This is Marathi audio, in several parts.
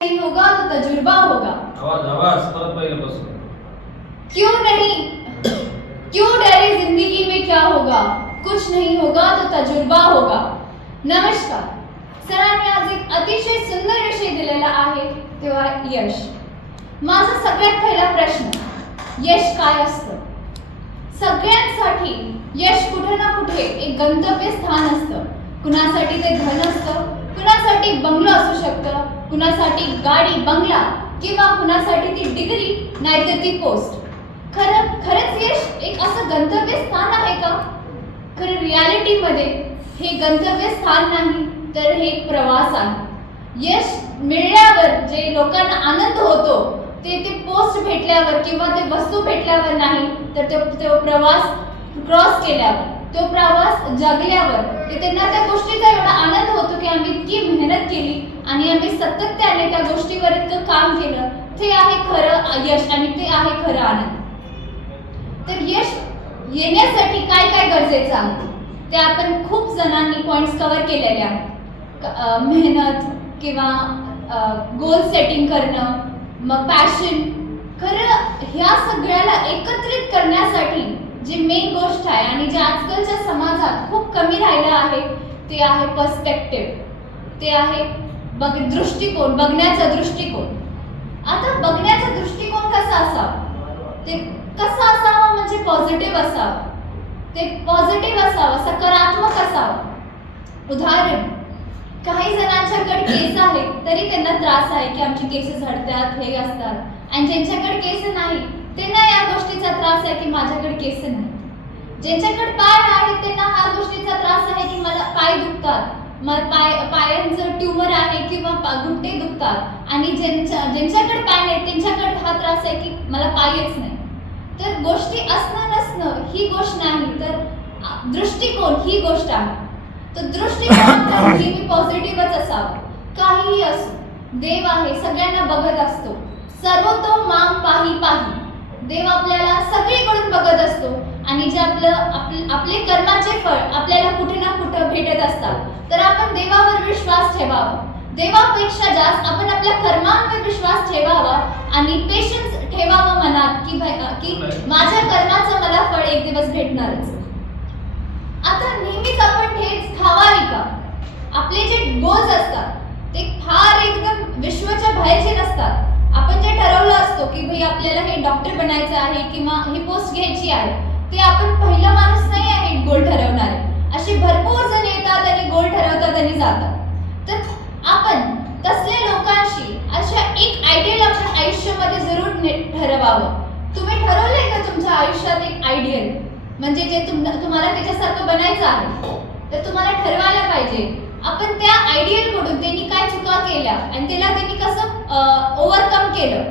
नहीं होगा तो तजुर्बा होगा। आवाज आवाज परत पहिल्यापासून. क्यों नहीं? क्यों डरे जिंदगी में क्या होगा? कुछ नहीं होगा तो तजुर्बा होगा। नमस्कार। सरांनी आज एक अतिशय सुंदर विषय दिलेला आहे तेव्हा यश. माझा सगळ्यात पहिला प्रश्न यश काय असतं? सगळ्यांसाठी यश कुठे ना कुठे एक गंतव्य स्थान असतं. कुणासाठी ते धन असतं कुणासाठी बंगलो असू शकतं कुणासाठी गाडी बंगला किंवा कुणासाठी ती डिग्री नाहीतर ती पोस्ट. खरं खरंच यश एक असं गंतव्य स्थान आहे का? खरं रियालिटीमध्ये हे गंतव्य स्थान नाही तर हे एक प्रवास आहे. यश मिळल्यावर जे लोकांना आनंद होतो ते ते पोस्ट भेटल्यावर किंवा ते वस्तू भेटल्यावर नाही तर तो तो प्रवास क्रॉस केल्यावर. तो प्रवास जगल्यावर ते त्यांना त्या गोष्टीचा एवढा आनंद होतो की आम्ही इतकी मेहनत केली आणि आम्ही सातत्याने त्या गोष्टीवर इतकं काम केलं. ते आहे खरं यश आणि ते आहे खरं आनंद. तर यश येण्यासाठी काय काय गरजेचं आहे? ते आपण खूप जणांनी पॉइंट्स कव्हर केलेले आहेत मेहनत किंवा गोल सेटिंग करणं मग पॅशन खरं ह्या सगळ्याला एक गोष्ट आहे आणि जे आजकालच्या समाजात खूप कमी राहिलं आहे ते आहे पर्स्पेक्टिव्ह ते आहे बघ दृष्टिकोन बघण्याचा दृष्टिकोन. आता बघण्याचा दृष्टिकोन कसा असावा? ते कसा असावं म्हणजे पॉझिटिव्ह असावं. ते पॉझिटिव्ह असावं सकारात्मक असावं. उदाहरण काही जणांच्याकडे केस आहे तरी त्यांना त्रास आहे की आमची केस झडतात हे असतात. आणि ज्यांच्याकडे केस नाही त्यांना या गोष्टीचा त्रास आहे की माझ्याकडे केस नाही. ज्यांच्याकडे पाय आहेत त्यांना हा गोष्टीचा त्रास आहे की मला पाय दुखतात. मग पाय पायांचं ट्यूमर आहे किंवा घुट्टे दुखतात. आणि ज्यांच्या ज्यांच्याकडे पाय नाही त्यांच्याकडे हा त्रास आहे की मला पायच नाही. तर गोष्टी असणं नसणं ही गोष्ट नाही तर दृष्टिकोन ही गोष्ट आहे. तर दृष्टिकोन नेहमी पॉझिटिव्हच असावा. काहीही असो देव आहे सगळ्यांना बघत असतो. सर्वतो माम पाही पाही. देव आपल्याला सगळीकडून बघत असतो. आणि जे आपलं आपले कर्माचे फळ आपल्याला कुठे ना कुठं भेटत असतात. तर आपण देवावर विश्वास ठेवावा. देवापेक्षा जास्त आपण आपल्या कर्मांवर विश्वास ठेवावा आणि पेशन्स ठेवावा मनात की की माझ्या कर्माचं मला फळ एक दिवस भेटणारच. आता नेहमीच आपण हेच खावावे का? आपले जे गोल्स असतात ते फार एकदम विश्वाच्या बाहेरचे नसतात. आपण जे ठरवलं असतो की भाई आपल्याला हे डॉक्टर बनायचं आहे किंवा ही पोस्ट घ्यायची आहे ते आपण पहिला माणूस नाही आहे गोल ठरवणारे. असे भरपूर जण येतात आणि गोल ठरवतात आणि जातात. तर आपण तसल्या लोकांशी अशा एक आयडियल आपल्या आयुष्यामध्ये जरूर ठरवावं. तुम्ही ठरवलंय का तुमच्या आयुष्यात एक आयडियल म्हणजे जे तुम तुम्हाला त्याच्यासारखं बनायचं आहे. तर तुम्हाला ठरवायला पाहिजे. आपण त्या आयडियलकडून त्यांनी काय चुका केल्या आणि त्याला त्यांनी कसं ओव्हरकम केलं?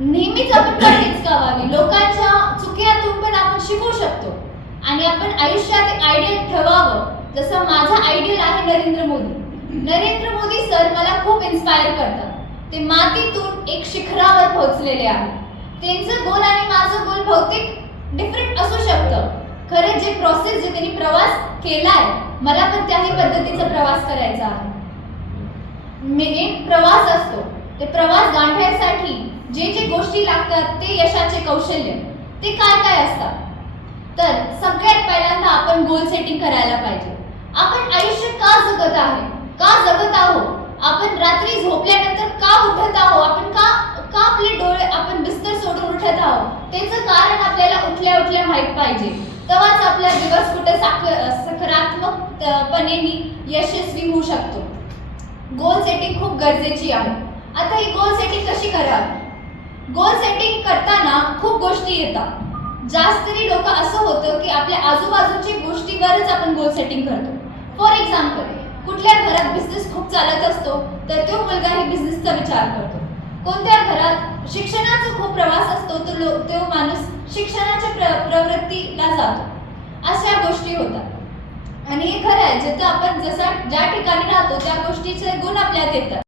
नेहमीच आपण कडेच गावावी लोकांच्या चुकीतून पण आपण शिकू शकतो. आणि आपण आयुष्यात एक आयडियल ठेवावं. जसं माझा आयडियल आहे नरेंद्र मोदी. नरेंद्र मोदी सर मला खूप इन्स्पायर करतात. ते मातीतून एक शिखरावर पोहोचलेले आहेत. त्यांचं गोल आणि माझं गोल बहुतेक डिफरंट असू शकतं. खरं जे प्रोसेस जे त्यांनी प्रवास केलाय मला पण त्याही पद्धतीचा प्रवास करायचा आहे. मेन प्रवास असतो. ते प्रवास गाठण्यासाठी जे जे गोष्टी लागतात ते यशाचे कौशल्य. ते काय काय असतात? तर सगळ्यात पहिल्यांदा आपण गोल सेटिंग करायला पाहिजे. आपण आयुष्य का जगत आहे? का जगत आहोत? आपण रात्री झोपल्यानंतर का उठत आहोत? आपण का का आपले डोळे आपण बिस्तर सोडून उठत आहोत? त्याचं कारण आपल्याला उठल्या उठल्या माहीत पाहिजे. तेव्हाच आपला दिवस कुठे साक सकारात्मकपणे यशस्वी होऊ शकतो. गोल सेटिंग खूप गरजेची आहे. आता ही गोल सेटिंग कशी करावी? गोल सेटिंग करताना खूप गोष्टी येतात. जास्त तरी लोक असं होतं की आपल्या आजूबाजूच्या गोष्टीवरच आपण गोल सेटिंग करतो. फॉर एक्झाम्पल कुठल्या घरात बिझनेस खूप चालत असतो तर तो मुलगा हे बिझनेसचा विचार करतो. कोणत्या घरात शिक्षणाचा खूप प्रवास असतो तो लो तो माणूस शिक्षणाच्या प्र प्रवृत्तीला जातो. अशा गोष्टी होतात. आणि हे खरं आहे जिथं आपण जसा ज्या ठिकाणी राहतो त्या गोष्टीचे गुण आपल्यात येतात.